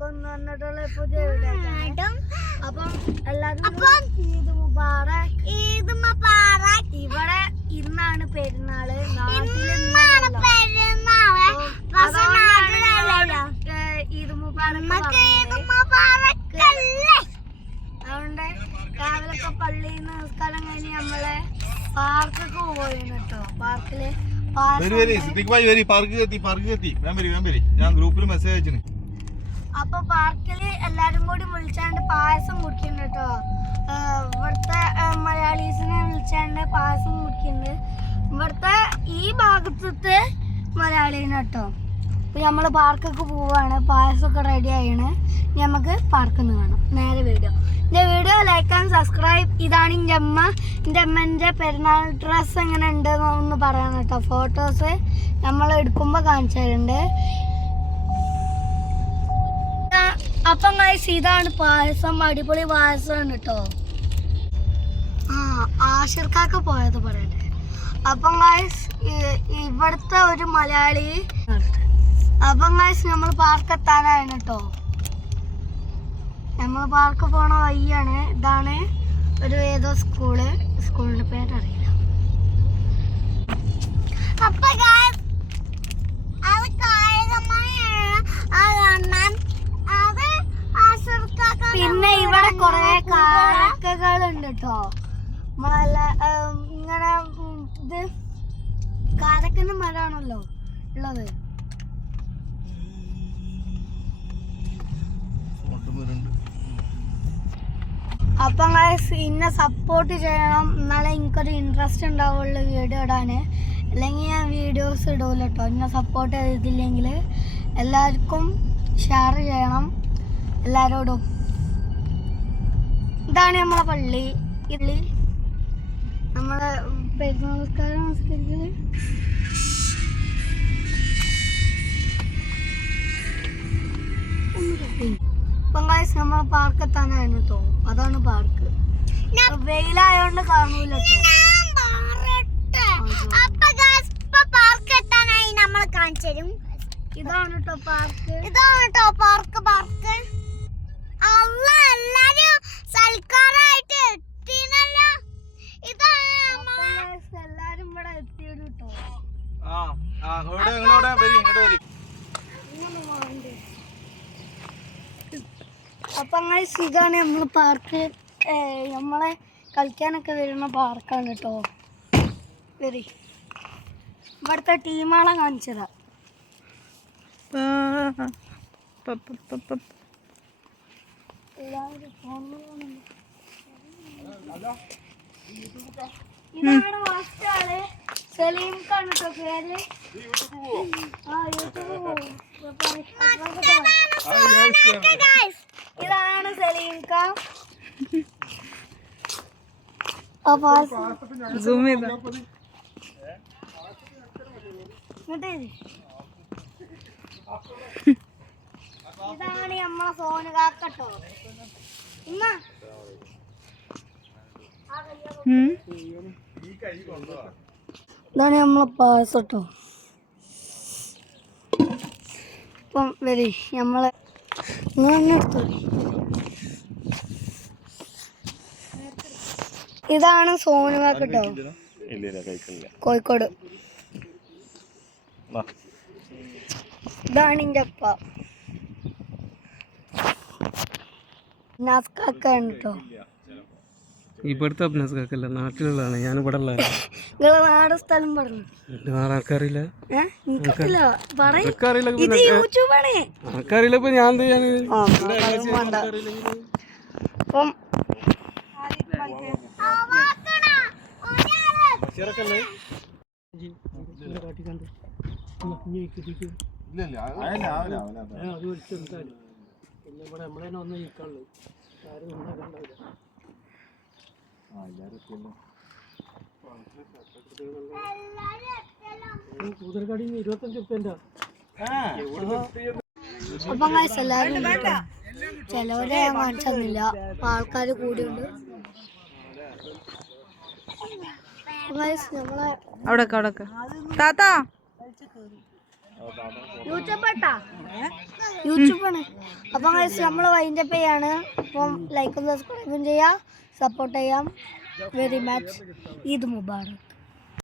എന്ന് പറഞ്ഞിട്ടുള്ള പുതിയ അപ്പം എല്ലാവർക്കും ഈദ് മുബാറക് ഈദ് മുബാറക് ഇവിടെ ഇന്നാണ് പെരുന്നാൾ ഇന്നാണ് പെരുന്നാൾ ഈദ് മുബാറക് ഈദ്. മുബാറക് അതുകൊണ്ട് രാവിലൊക്കെ പള്ളിയിൽ നിന്ന് നിസ്കാരം കഴിഞ്ഞ് നമ്മൾ പാർക്കൊക്കെ പോയിരുന്നു കേട്ടോ പാർക്കിൽ വരി വരി സിദ്ദിഖ് ഭായി വരി പാർക്ക് എത്തി പാർക്ക് എത്തി വേം വരി വേം വരി. ഞാൻ ഗ്രൂപ്പിൽ മെസ്സേജ് അയച്ചിന്. അപ്പൊ പാർക്കിൽ എല്ലാരും കൂടി വിളിച്ചാണ്ട് പായസം കുടിക്കുന്നുണ്ട് കേട്ടോ ഇവിടുത്തെ മലയാളീസിനെ വിളിച്ചാണ്ട് പായസം കുടിക്കുന്നുണ്ട് ഇവിടുത്തെ ഈ ഭാഗത്തത്തെ മലയാളീനെ കേട്ടോ അപ്പൊ നമ്മൾ പാർക്കൊക്കെ പോവുകയാണ് പായസമൊക്കെ റെഡി ആയാണ്. നമുക്ക് പാർക്കിൽ നിന്ന് കാണാം. നേരെ വീഡിയോ. എന്റെ വീഡിയോ ലൈക്ക് ആൻഡ് സബ്സ്ക്രൈബ് ഇതാണ് എന്റെ അമ്മ. എന്റെ അമ്മന്റെ പെരുന്നാൾ ഡ്രസ്സ് എങ്ങനെ ഉണ്ട് എന്ന് പറയാൻ കേട്ടോ. ഫോട്ടോസ് നമ്മൾ എടുക്കുമ്പോൾ കാണിച്ചു തരുന്നുണ്ട് അപ്പം ഗൈസ് ഇതാണ് പായസം. അടിപൊളി പായസമാണ് കേട്ടോ. ആ ആശിർക്കാക്ക് പോയത് പറയട്ടെ. അപ്പം ഗൈസ് ഇവിടുത്തെ ഒരു മലയാളി അപ്പം ഗൈസ് നമ്മൾ പാർക്ക് എത്താനാണ് കേട്ടോ നമ്മൾ പാർക്ക് പോണ വഴിയാണ്. ഇതാണ് ഒരു ഏതോ സ്കൂൾ സ്കൂളിന്റെ പേരറിയില്ല. പിന്നെ ഇവിടെ കൊറേ കാക്കകളുണ്ട് ഉണ്ട് കേട്ടോ മല ഇങ്ങനെ ഇത് കാരക്കന്റെ മരമാണല്ലോ ഉള്ളത്. അപ്പം ഇന്നെ സപ്പോർട്ട് ചെയ്യണം. എന്നാലേ എനിക്കൊരു ഇൻട്രസ്റ്റ് ഉണ്ടാവുള്ളൂ വീഡിയോ ഇടാൻ അല്ലെങ്കിൽ ഞാൻ വീഡിയോസ് ഇടൂല കേട്ടോ എന്നെ സപ്പോർട്ട് ചെയ്തില്ലെങ്കിൽ എല്ലാവർക്കും ഷെയർ ചെയ്യണം. എല്ലാവരോടും ഇതാണ് നമ്മളെ പള്ളി. ഇള്ളി നമ്മളെ പെരുന്നാൾക്കാരെ നമസ്കാരം guys നമ്മളെ പാർക്ക് എത്താനായിരുന്നു കേട്ടോ അതാണ് പാർക്ക് വെയിലായോണ്ട് കാണൂല ഇതാണ് കേട്ടോ പാർക്ക് ഇതാണ് കേട്ടോ പാർക്ക് പാർക്ക് അല്ല എല്ലാരും സൽക്കാരായിട്ട് എത്തിനല്ലോ ഇതാണ് നമ്മളെ എല്ലാരും ഇവിടെ എത്തിയത് കേട്ടോ ആ ആ ഇവിടെ ഇങ്ങോട്ട് വരി ഇങ്ങോട്ട് വരി അപ്പൊ അങ്ങനെ ഇതാണ് നമ്മൾ പാർക്ക് നമ്മളെ കളിക്കാനൊക്കെ വരുന്ന പാർക്കാണ് കേട്ടോ വെരി. ഇവിടുത്തെ ടീമാണ് കാണിച്ചതാ. ഇതാണ് ഫസ്റ്റ് ആൾ സലീം ഖാൻ കേട്ടോ പേര്. ആ യൂട്യൂബ് പോകും guys. ഇതാണ് സലീം ഖാൻ അപ്പൊ സൂം ചെയ്താ. ഇതാണ് നമ്മളെ ഫോണ് കാക്കട്ടോ. ഇമ്മ. ഇതാണ് നമ്മളെ പായസട്ടോ അപ്പം വരി നമ്മളെ നിങ്ങൾ തന്നെ എടുത്തു ഇതാണ് സോനുവാക്ക് കേട്ടോ കോഴിക്കോട്. ഇതാണ് എന്റെ അപ്പ നാസ്കാക്കാണ് കേട്ടോ ഇവിടുത്തെ അബ്നാസ് കാക്കല്ല നാട്ടിലുള്ളതാണ്. ഞാൻ ഇവിടെ നിങ്ങളെ നാട് സ്ഥലം പറഞ്ഞു? പറയും. ആർക്കറിയില്ല യൂട്യൂബാണ് ആർക്കറിയില്ല ഇപ്പൊ ഞാൻ അപ്പം എല്ലാവരും. ചിലവരെ കാണിച്ചു തന്നില്ല ആൾക്കാർ കൂടിയുണ്ട്. അവിടെ അവിടെ താത്ത. യൂട്യൂബാണ്. അപ്പം നമ്മൾ വൈൻഡപ്പ് ചെയ്യാണ്. അപ്പം ലൈക്കും സബ്സ്ക്രൈബും ചെയ്യാം. സപ്പോർട്ട് ചെയ്യാം. Very much Eid Mubarak.